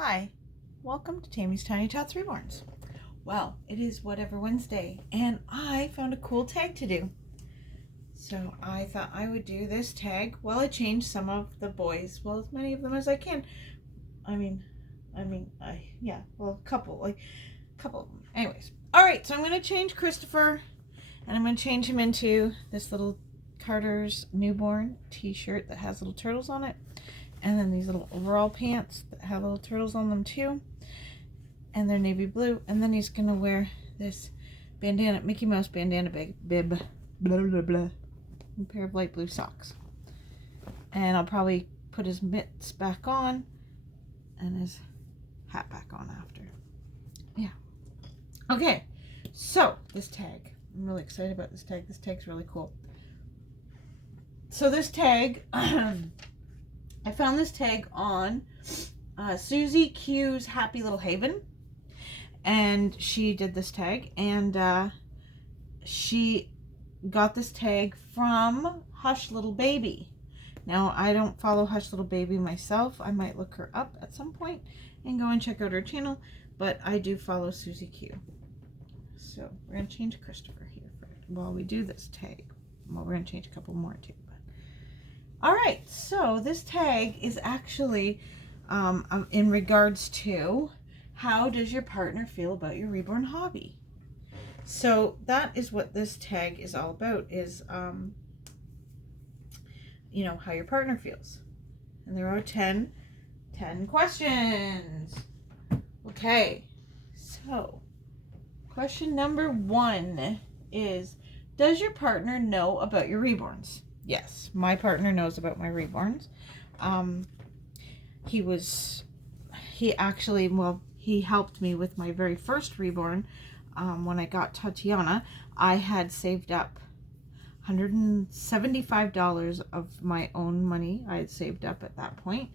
Hi, welcome to Tammy's Tiny Tots Reborns. Well, it is Whatever Wednesday, and I found a cool tag to do. So I thought I would do this tag while I change some of the boys, well, as many of them as I can. A couple of them. Anyways, all right, so I'm going to change Christopher, and I'm going to change him into this little Carter's newborn t-shirt that has little turtles on it. And then these little overall pants that have little turtles on them too. And they're navy blue. And then he's going to wear this bandana, Mickey Mouse bandana bib, blah, blah, blah, and a pair of light blue socks. And I'll probably put his mitts back on and his hat back on after. Yeah. Okay. So, this tag. I'm really excited about this tag. This tag's really cool. So this tag... I found this tag on Susie Q's Happy Little Haven, and she did this tag, and she got this tag from Hush Little Baby. Now, I don't follow Hush Little Baby myself. I might look her up at some point and go and check out her channel, but I do follow Susie Q. So we're going to change Christopher here while we do this tag. Well, we're going to change a couple more too. Alright, so this tag is actually in regards to how does your partner feel about your reborn hobby. So that is what this tag is all about, is you know, how your partner feels. And there are 10 questions. Okay, so question number 1 is, does your partner know about your reborns? Yes, my partner knows about my reborns. He helped me with my very first reborn. When I got Tatiana, I had saved up $175 of my own money. I had saved up at that point.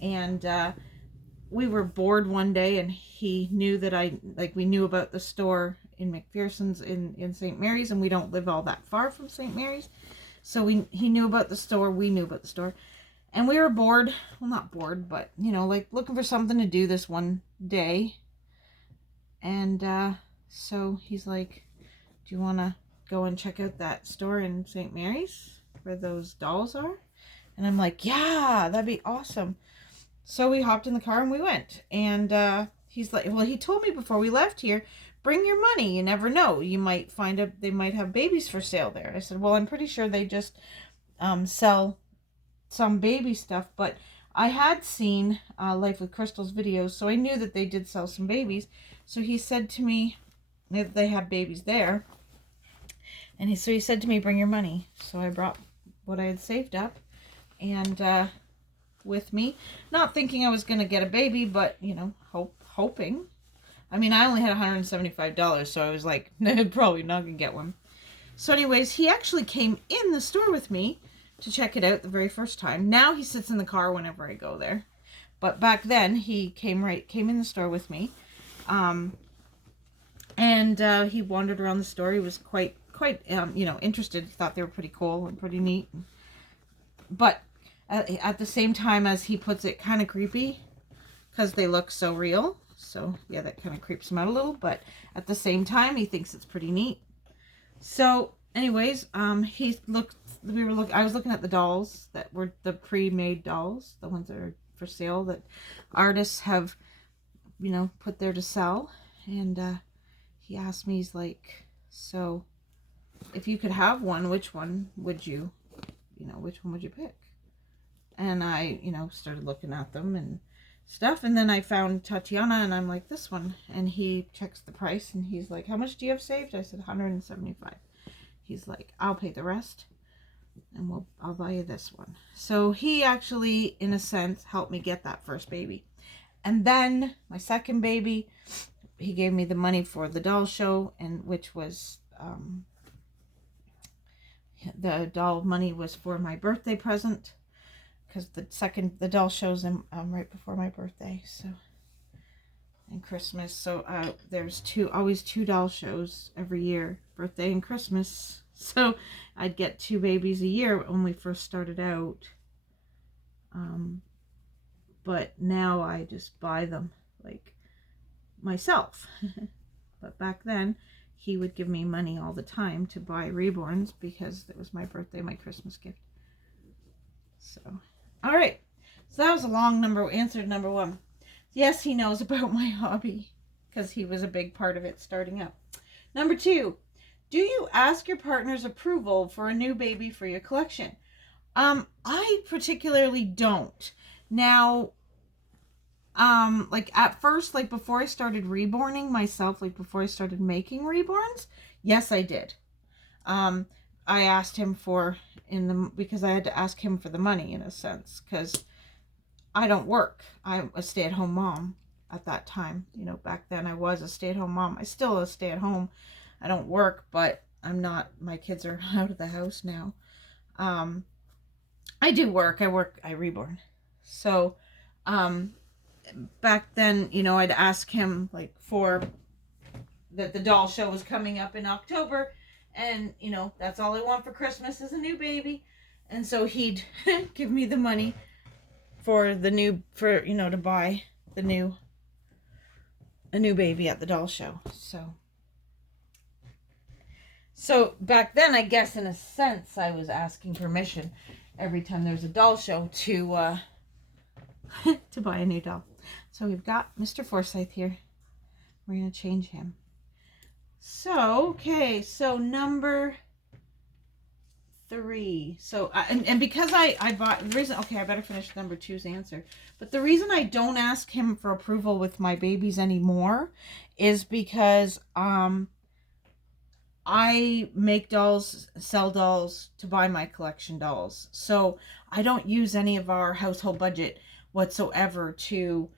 And we were bored one day, and he knew that we knew about the store in McPherson's in St. Mary's, and we don't live all that far from St. Mary's. So he knew about the store, we knew about the store, and we were bored, well, not bored, but, you know, like looking for something to do this one day, and so he's like, do you want to go and check out that store in St. Mary's where those dolls are? And I'm like, yeah, that'd be awesome. So we hopped in the car and we went, and he's like, well, he told me before we left here, bring your money. You never know. You might they might have babies for sale there. I said, well, I'm pretty sure they just sell some baby stuff. But I had seen Life with Crystal's videos, so I knew that they did sell some babies. So he said to me that they have babies there. And he said to me, bring your money. So I brought what I had saved up and with me. Not thinking I was going to get a baby, but, you know, hoping. I mean, I only had $175, so I was like, probably not going to get one. So anyways, he actually came in the store with me to check it out the very first time. Now he sits in the car whenever I go there. But back then, he came in the store with me. And he wandered around the store. He was quite you know, interested. He thought they were pretty cool and pretty neat. But at the same time, as he puts it, kind of creepy, because they look so real. So, yeah, that kind of creeps him out a little, but at the same time, he thinks it's pretty neat. So, anyways, I was looking at the dolls that were the pre-made dolls, the ones that are for sale that artists have, you know, put there to sell. And he asked me, he's like, so if you could have one, which one would you pick? And I, you know, started looking at them and stuff, and then I found Tatiana, and I'm like, this one. And he checks the price, and he's like, how much do you have saved? I said, 175. He's like, I'll pay the rest, and I'll buy you this one. So he actually, in a sense, helped me get that first baby. And then my second baby, he gave me the money for the doll show, and which was the doll money was for my birthday present, because the doll show's in right before my birthday, so, and Christmas. So there's always two doll shows every year, birthday and Christmas. So I'd get 2 babies a year when we first started out. but now I just buy them like myself. But back then he would give me money all the time to buy Reborns because it was my birthday, my Christmas gift. So, all right. So that was a long answer to number 1. Yes, he knows about my hobby because he was a big part of it starting up. Number 2, do you ask your partner's approval for a new baby for your collection? I particularly don't. Now, like at first, like before I started reborning myself, like before I started making reborns, yes, I did. I asked him because I had to ask him for the money in a sense, because I don't work. I'm a stay-at-home mom at that time. You know, back then I was a stay-at-home mom. I still a stay-at-home. I don't work, but I'm not, my kids are out of the house now. I do work. I reborn. So, back then, you know, I'd ask him like for that the doll show was coming up in October, and you know, that's all I want for Christmas is a new baby. And so he'd give me the money for you know, to buy a new baby at the doll show. So back then, I guess in a sense I was asking permission every time there was a doll show to to buy a new doll. So we've got Mr. Forsyth here. We're going to change him. So, okay, so number 3. So, and because I bought, the reason, okay, I better finish number 2's answer. But the reason I don't ask him for approval with my babies anymore is because I make dolls, sell dolls to buy my collection dolls. So I don't use any of our household budget whatsoever to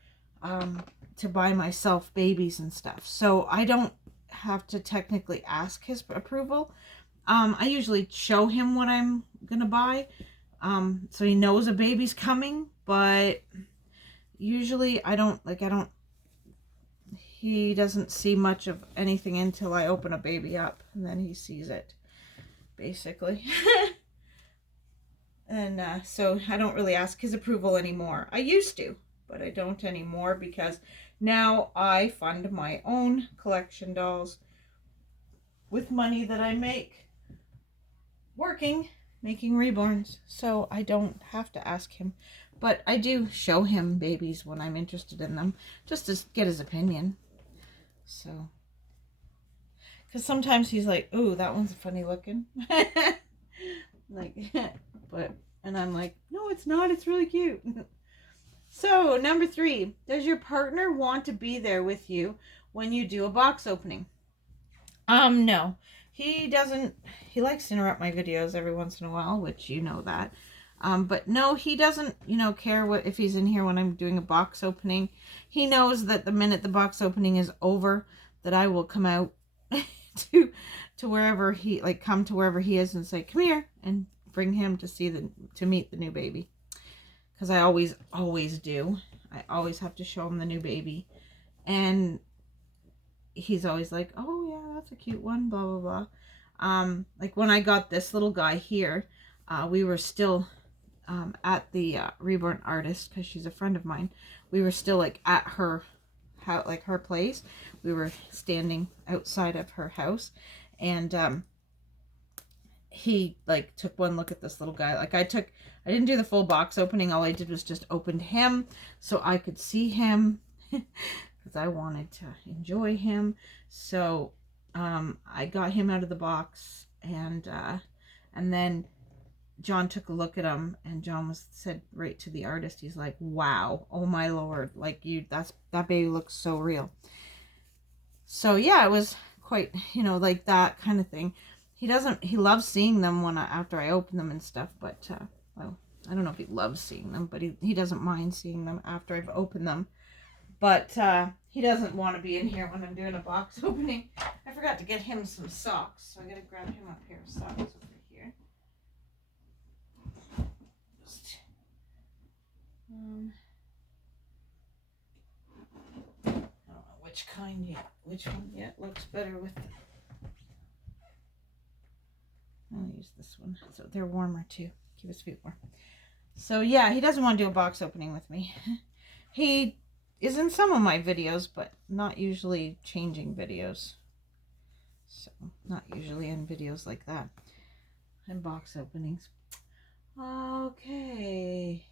buy myself babies and stuff. So I don't have to technically ask his approval. I usually show him what I'm gonna buy, so he knows a baby's coming, but usually he doesn't see much of anything until I open a baby up, and then he sees it, basically. And so I don't really ask his approval anymore. I used to, but I don't anymore because now I fund my own collection dolls with money that I make making reborns. So I don't have to ask him, but I do show him babies when I'm interested in them, just to get his opinion. So, because sometimes he's like, "Ooh, that one's funny looking," like, and I'm like, "No, it's not. It's really cute." So, number 3, does your partner want to be there with you when you do a box opening? No. He doesn't. He likes to interrupt my videos every once in a while, which you know that. But no, he doesn't, you know, care if he's in here when I'm doing a box opening. He knows that the minute the box opening is over, that I will come out to wherever he, like, come to wherever he is and say, "Come here," and bring him to meet the new baby. Because I always do. I always have to show him the new baby. And he's always like, "Oh yeah, that's a cute one," blah blah blah. Like when I got this little guy here, we were still at the Reborn artist, because she's a friend of mine. We were still like at her house, like her place. We were standing outside of her house, and he like took one look at this little guy. Like I didn't do the full box opening. All I did was just opened him so I could see him because I wanted to enjoy him. So I got him out of the box, and then John took a look at him, and John said right to the artist, he's like, "Wow, oh my lord, like that baby looks so real." So yeah, it was quite, you know, like that kind of thing. He loves seeing them after I open them and stuff, but well, I don't know if he loves seeing them, but he doesn't mind seeing them after I've opened them. But he doesn't want to be in here when I'm doing a box opening. I forgot to get him some socks, so I gotta grab him a pair of socks over here. I don't know which kind yet. Which one yet looks better with. I'll use this one. So they're warmer too. Keep his feet warm. So yeah, he doesn't want to do a box opening with me. He is in some of my videos, but not usually changing videos. So, not usually in videos like that. And box openings. Okay.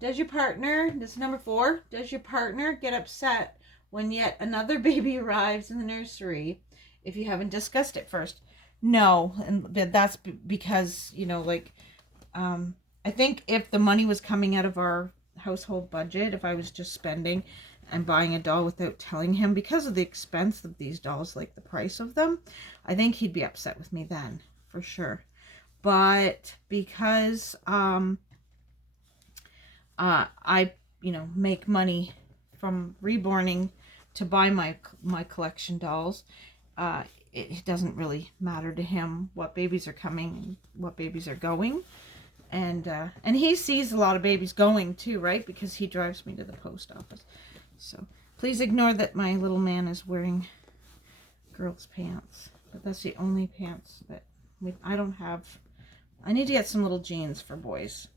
Does your partner, this is number 4, does your partner get upset when yet another baby arrives in the nursery if you haven't discussed it first? No, and that's because, you know, like, I think if the money was coming out of our household budget, if I was just spending and buying a doll without telling him because of the expense of these dolls, like the price of them, I think he'd be upset with me then, for sure. But because I, you know, make money from reborning to buy my collection dolls, it doesn't really matter to him what babies are coming and what babies are going. And he sees a lot of babies going too, right? Because he drives me to the post office. So please ignore that my little man is wearing girls' pants. But that's the only pants that I don't have. I need to get some little jeans for boys.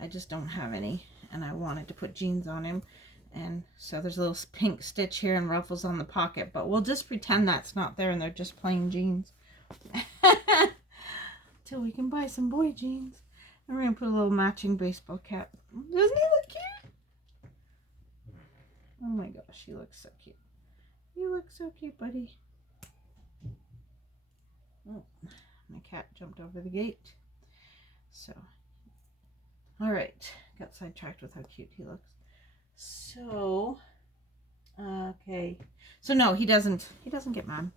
I just don't have any. And I wanted to put jeans on him. And so there's a little pink stitch here and ruffles on the pocket. But we'll just pretend that's not there and they're just plain jeans. Till we can buy some boy jeans. And we're going to put a little matching baseball cap. Doesn't he look cute? Oh my gosh, he looks so cute. You look so cute, buddy. Oh, my cat jumped over the gate. So, all right. Got sidetracked with how cute he looks. So, okay. So no, he doesn't get mad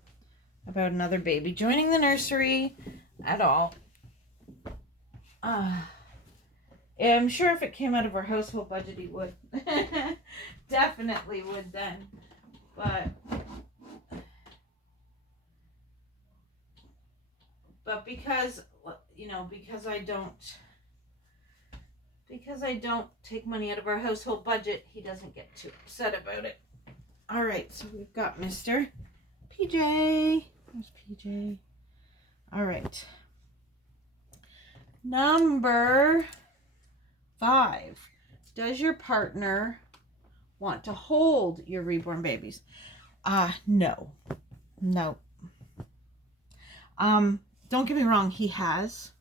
about another baby joining the nursery at all. I'm sure if it came out of our household budget, he would. Definitely would then. But because, you know, because I don't take money out of our household budget, he doesn't get too upset about it. All right, so we've got Mr. PJ. There's PJ. All right. Number 5. Does your partner want to hold your reborn babies? No. No. Don't get me wrong, he has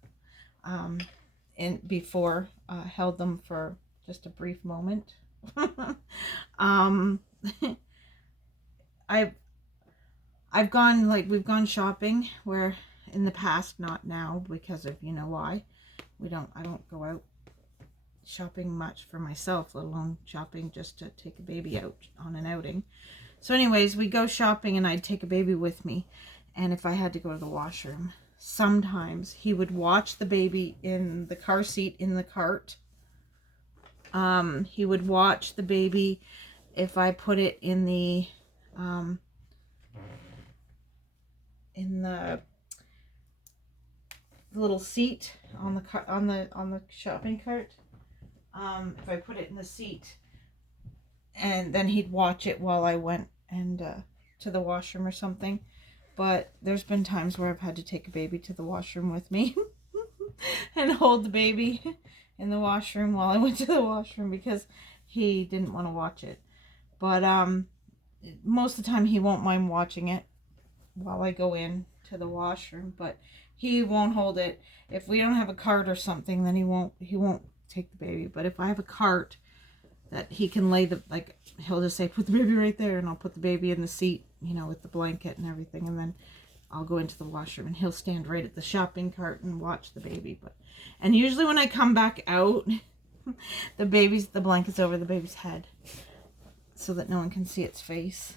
before held them for just a brief moment. I've gone, like, we've gone shopping where in the past, not now because of, you know why. I don't go out shopping much for myself, let alone shopping just to take a baby out on an outing. So anyways, we go shopping and I'd take a baby with me. And if I had to go to the washroom, sometimes he would watch the baby in the car seat in the cart. He would watch the baby if I put it in the little seat on the car, on the shopping cart. If I put it in the seat, and then he'd watch it while I went and to the washroom or something. But there's been times where I've had to take a baby to the washroom with me and hold the baby in the washroom while I went to the washroom because he didn't want to watch it. But most of the time he won't mind watching it while I go in to the washroom, but he won't hold it. If we don't have a cart or something, then he won't take the baby. But if I have a cart that he can lay he'll just say, put the baby right there, and I'll put the baby in the seat, you know, with the blanket and everything, and then I'll go into the washroom and he'll stand right at the shopping cart and watch the baby. And usually when I come back out, the blanket's over the baby's head so that no one can see its face.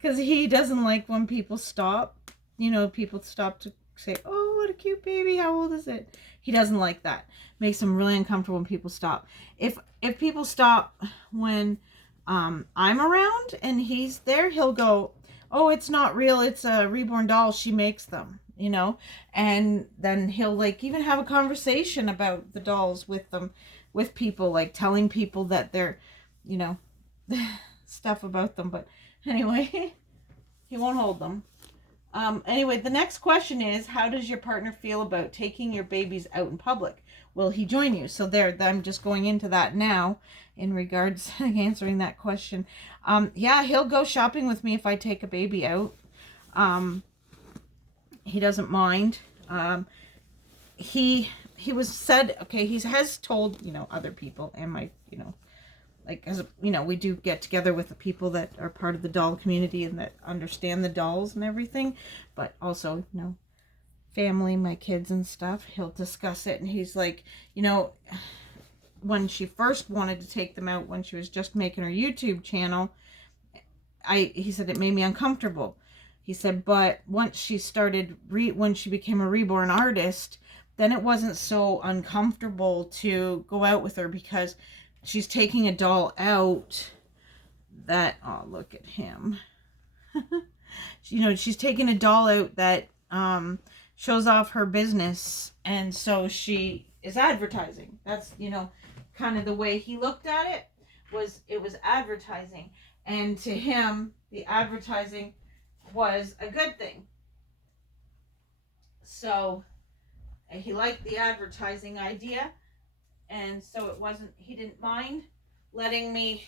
Because he doesn't like when people stop, you know, people stop to say, oh, what a cute baby, how old is it? He doesn't like that. Makes him really uncomfortable when people stop. If people stop when I'm around and he's there, he'll go, oh, it's not real, it's a reborn doll, she makes them, you know. And then he'll like even have a conversation about the dolls with them, with people, like telling people that they're, you know, stuff about them. But anyway, he won't hold them. Anyway, the next question is, how does your partner feel about taking your babies out in public? will he join you? So there, I'm just going into that now in regards to answering that question. Yeah, he'll go shopping with me if I take a baby out. He doesn't mind. He was said, okay, he has told, other people and my, like, as we do get together with the people that are part of the doll community and that understand the dolls and everything, but also, family, my kids and stuff. He'll discuss it, and he's like, when she first wanted to take them out, when she was just making her YouTube channel, he said it made me uncomfortable. He said, but once she started, when she became a reborn artist, then it wasn't so uncomfortable to go out with her, because she's taking a doll out that, oh, look at him. She's taking a doll out that shows off her business, and so she is advertising. That's, kind of the way he looked at it, was advertising. And to him, the advertising was a good thing. So he liked the advertising idea, and so he didn't mind letting me,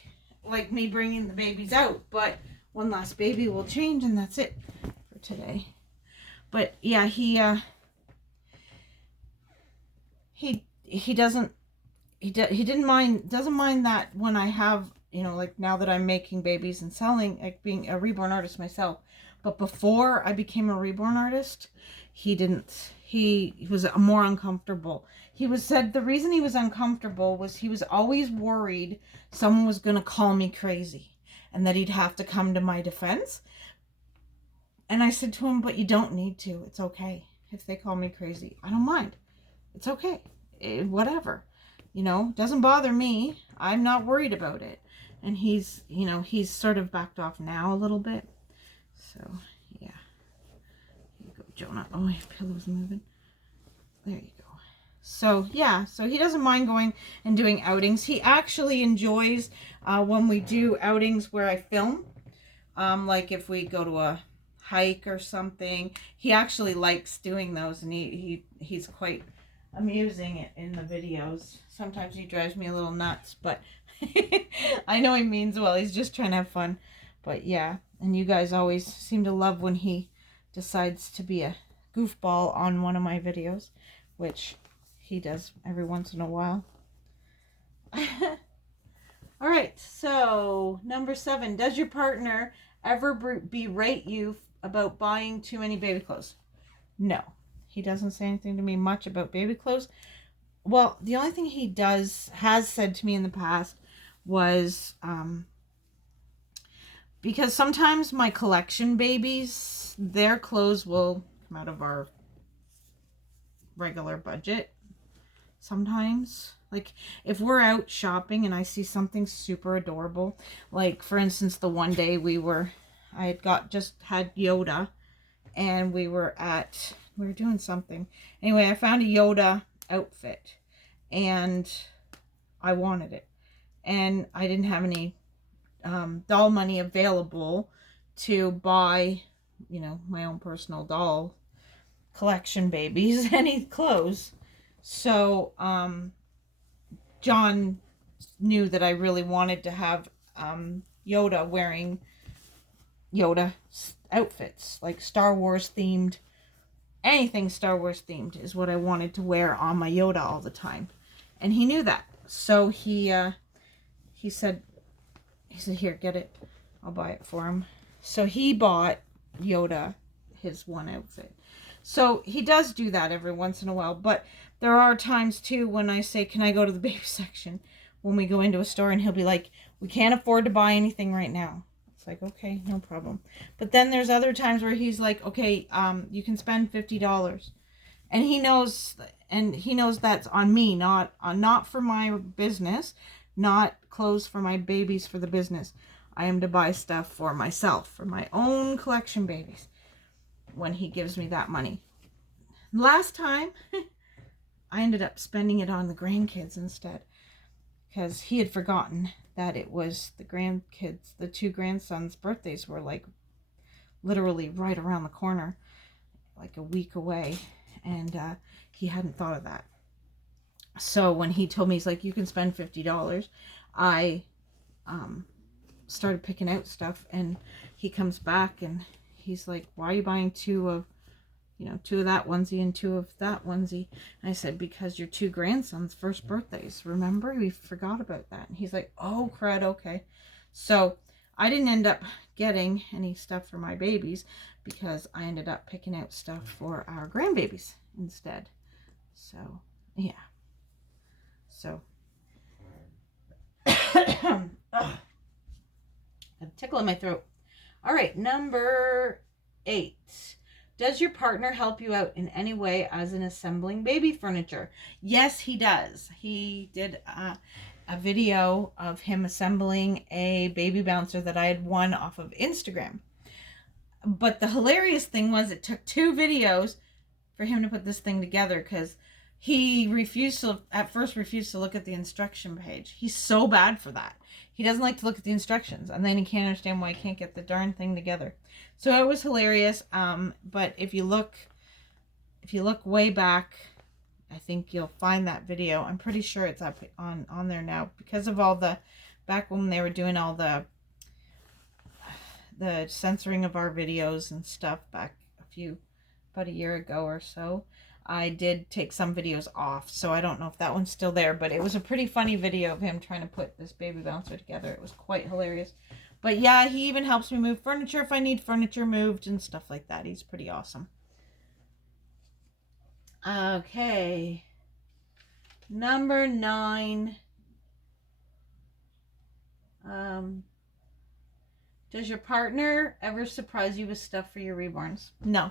me bringing the babies out. But one last baby will change, and that's it for today. But yeah, he doesn't mind that when I have, now that I'm making babies and selling, like being a reborn artist myself. But before I became a reborn artist, he was more uncomfortable. Said the reason he was uncomfortable was he was always worried someone was going to call me crazy and that he'd have to come to my defense. And I said to him, but you don't need to. It's okay if they call me crazy. I don't mind. It's okay. Whatever. Doesn't bother me. I'm not worried about it. And he's sort of backed off now a little bit. So, yeah. Here you go, Jonah. Oh, your pillow's moving. There you go. So, yeah. So he doesn't mind going and doing outings. He actually enjoys when we do outings where I film. Like if we go to a hike or something. He actually likes doing those, and he's quite amusing it in the videos. Sometimes he drives me a little nuts, but I know he means well. He's just trying to have fun. But yeah, and you guys always seem to love when he decides to be a goofball on one of my videos, which he does every once in a while. All right, so number 7, does your partner ever berate you about buying too many baby clothes? No. He doesn't say anything to me much about baby clothes. Well, the only thing he has said to me in the past was, because sometimes my collection babies, their clothes will come out of our regular budget. Sometimes, like if we're out shopping and I see something super adorable, like for instance, the one day I had just had Yoda, and we were doing something. Anyway, I found a Yoda outfit and I wanted it, and I didn't have any doll money available to buy, my own personal doll collection babies any clothes. So John knew that I really wanted to have Yoda wearing Yoda outfits, like Star Wars themed. Anything Star Wars themed is what I wanted to wear on my Yoda all the time. And he knew that. So he said, here, get it. I'll buy it for him. So he bought Yoda his one outfit. So he does do that every once in a while. But there are times too when I say, can I go to the baby section when we go into a store? And he'll be like, we can't afford to buy anything right now. It's like, okay, no problem. But then there's other times where he's like, okay, you can spend $50. And he knows that's on me, not for my business, not clothes for my babies for the business. I am to buy stuff for myself, for my own collection babies, when he gives me that money. Last time, I ended up spending it on the grandkids instead, because he had forgotten that it was the grandkids, the 2 grandsons' birthdays were like literally right around the corner, like a week away, and he hadn't thought of that. So when he told me, he's like, you can spend $50, I started picking out stuff, and he comes back and he's like, why are you buying two of that onesie and two of that onesie? And I said, because your two grandsons' first birthdays, remember? We forgot about that. And he's like, oh crud, okay. So I didn't end up getting any stuff for my babies because I ended up picking out stuff for our grandbabies instead. So yeah. So a tickle in my throat. All right, number 8. Does your partner help you out in any way as in assembling baby furniture? Yes, he does. He did a video of him assembling a baby bouncer that I had won off of Instagram. But the hilarious thing was, it took 2 videos for him to put this thing together, because he at first refused to look at the instruction page. He's so bad for that. He doesn't like to look at the instructions, and then he can't understand why he can't get the darn thing together. So it was hilarious. But if you look way back, I think you'll find that video. I'm pretty sure it's up on there now, because of all the, back when they were doing all the censoring of our videos and stuff back about a year ago or so. I did take some videos off, so I don't know if that one's still there, but it was a pretty funny video of him trying to put this baby bouncer together. It was quite hilarious. But yeah, he even helps me move furniture if I need furniture moved and stuff like that. He's pretty awesome. Okay. Number 9. Does your partner ever surprise you with stuff for your reborns? No.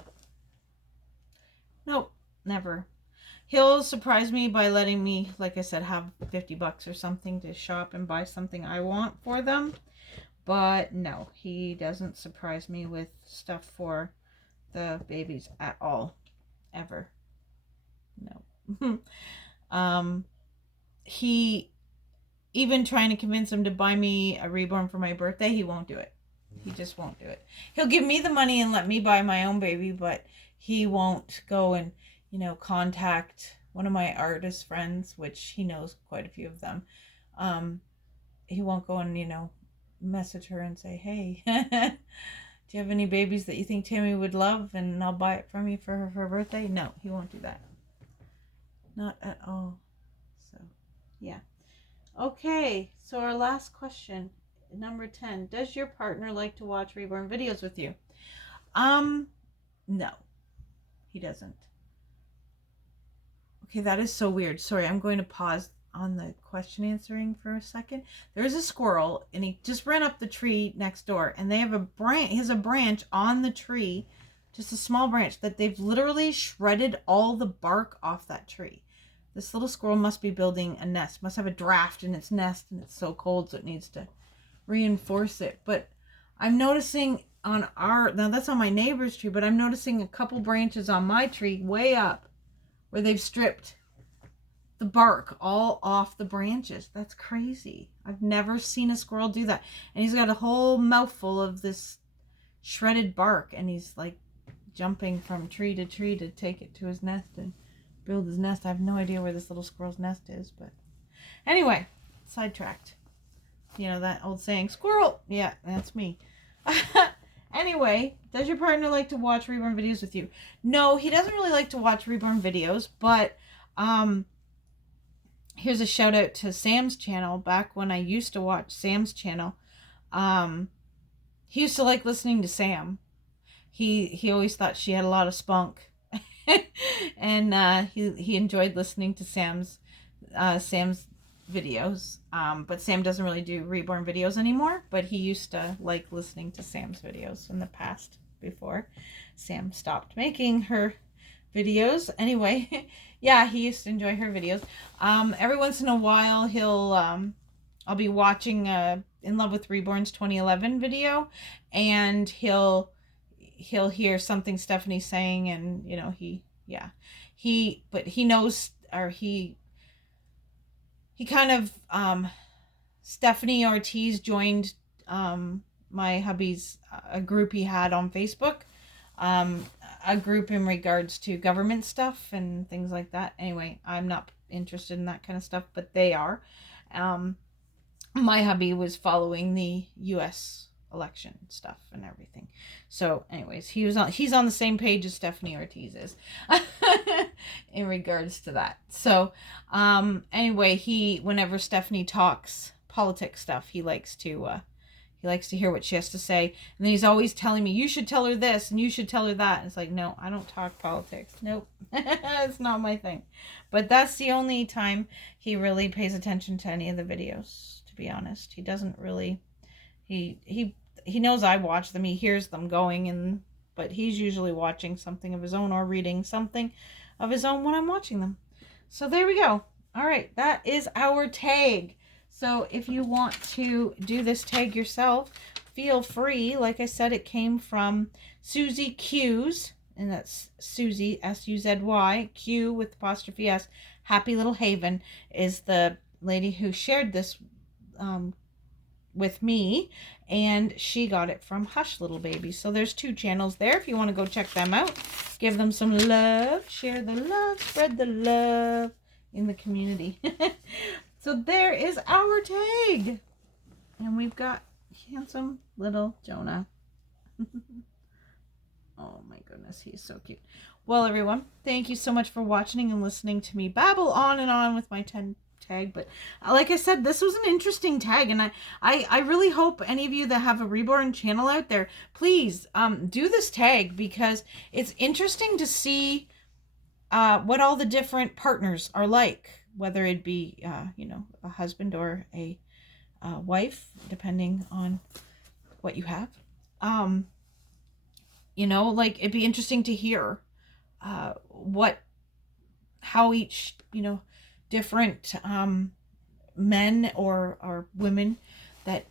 Nope, never. He'll surprise me by letting me, like I said, have $50 or something to shop and buy something I want for them. But no, he doesn't surprise me with stuff for the babies at all. Ever. No. He, even trying to convince him to buy me a reborn for my birthday, he won't do it. He just won't do it. He'll give me the money and let me buy my own baby, but he won't go and, contact one of my artist friends, which he knows quite a few of them. He won't go and, message her and say, hey, do you have any babies that you think Tammy would love and I'll buy it from you for her birthday? No, he won't do that. Not at all. So, yeah. Okay, so our last question, number 10. Does your partner like to watch Reborn videos with you? No, he doesn't. Okay, that is so weird. Sorry, I'm going to pause on the question answering for a second. There's a squirrel, and he just ran up the tree next door, and they have a branch. He has a branch on the tree, just a small branch that they've literally shredded all the bark off that tree. This little squirrel must be building a nest. Must have a draft in its nest, and it's so cold, so it needs to reinforce it. But I'm noticing now that's on my neighbor's tree, but I'm noticing a couple branches on my tree way up where they've stripped the bark all off the branches. That's crazy. I've never seen a squirrel do that. And he's got a whole mouthful of this shredded bark, and he's like jumping from tree to tree to take it to his nest and build his nest. I have no idea where this little squirrel's nest is, but anyway, sidetracked. That old saying, squirrel. Yeah, that's me. Anyway, does your partner like to watch Reborn videos with you? No, he doesn't really like to watch Reborn videos, but here's a shout out to Sam's channel. Back when I used to watch Sam's channel, he used to like listening to Sam. He always thought she had a lot of spunk. And he enjoyed listening to Sam's videos. But Sam doesn't really do Reborn videos anymore, but he used to like listening to Sam's videos in the past before Sam stopped making her videos. Anyway, yeah, he used to enjoy her videos. Every once in a while I'll be watching In Love with Reborn's 2011 video, and he'll hear something Stephanie's saying, and but he knows, or he kind of Stephanie Ortiz joined my hubby's a group he had on Facebook, a group in regards to government stuff and things like that. Anyway, I'm not interested in that kind of stuff, but they are. My hubby was following the U.S. election stuff and everything. So anyways, he's on the same page as Stephanie Ortiz is in regards to that. So anyway, whenever Stephanie talks politics stuff, he likes to hear what she has to say. And then he's always telling me, you should tell her this and you should tell her that. And it's like, no, I don't talk politics. Nope. It's not my thing. But that's the only time he really pays attention to any of the videos, to be honest. He doesn't really, he knows I watch them. He hears them going, but he's usually watching something of his own or reading something of his own when I'm watching them. So there we go. All right. That is our tag. So if you want to do this tag yourself, feel free. Like I said, it came from Suzy Q's, and that's Suzy, S-U-Z-Y, Q with apostrophe S. Happy Little Haven is the lady who shared this with me, and she got it from Hush Little Baby. So there's 2 channels there if you want to go check them out. Give them some love. Share the love. Spread the love in the community. So there is our tag. And we've got handsome little Jonah. Oh my goodness, he's so cute. Well, everyone, thank you so much for watching and listening to me babble on and on with my tag. But like I said, this was an interesting tag. And I really hope any of you that have a Reborn channel out there, please do this tag, because it's interesting to see what all the different partners are like. Whether it be, a husband or a wife, depending on what you have. It'd be interesting to hear how each, different men or women that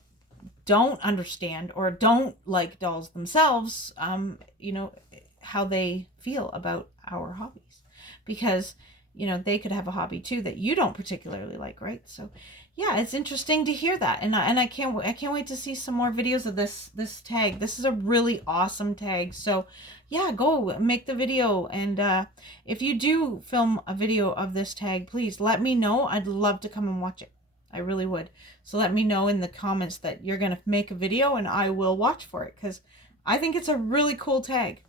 don't understand or don't like dolls themselves, how they feel about our hobbies. Because they could have a hobby too that you don't particularly like, right? So yeah, it's interesting to hear that. And I can't wait to see some more videos of this tag. This is a really awesome tag. So yeah, go make the video. And if you do film a video of this tag, please let me know. I'd love to come and watch it. I really would. So let me know in the comments that you're going to make a video, and I will watch for it, because I think it's a really cool tag.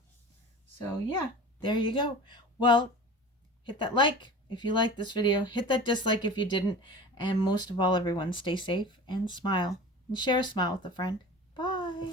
So yeah, there you go. Well, hit that like if you liked this video. Hit that dislike if you didn't. And most of all, everyone, stay safe and smile. And share a smile with a friend. Bye.